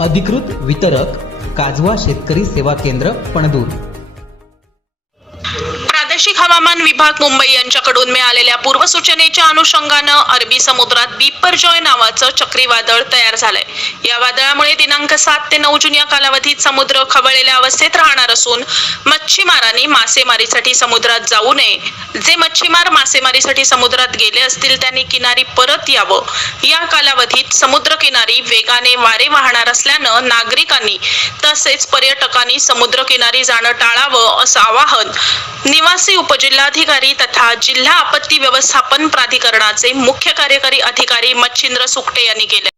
अधिकृत वितरक काजवा शेतकरी सेवा केंद्र पणदूर. प्रादेशिक हवामान विभाग मुंबई यांच्याकडून मिळालेल्या पूर्वसूचनेच्या अनुषंगानं अरबी समुद्रात बिप्परजॉय नावाचं चक्रीवादळ तयार झालंय. या वादळामुळे दिनांक सात ते नऊ जून या कालावधीत समुद्र खवळलेल्या अवस्थेत राहणार असून मच्छीमारांनी मासेमारीसाठी समुद्रात जाऊ नये. जे मच्छीमार मासेमारीसाठी समुद्रात गेले असतील त्यांनी किनारी परत यावं. या कालावधीत समुद्र किनारी वेगाने वारे वाहणार असल्यानं नागरिकांनी तसेच पर्यटकांनी समुद्र किनारी जाणं टाळावं असं आवाहन निवासी उपजिल्हाधिकारी तथा जिल्हा आपत्ती व्यवस्थापन प्राधिकरणाचे मुख्य कार्यकारी अधिकारी मच्छिंद्र सुकटे यांनी केले.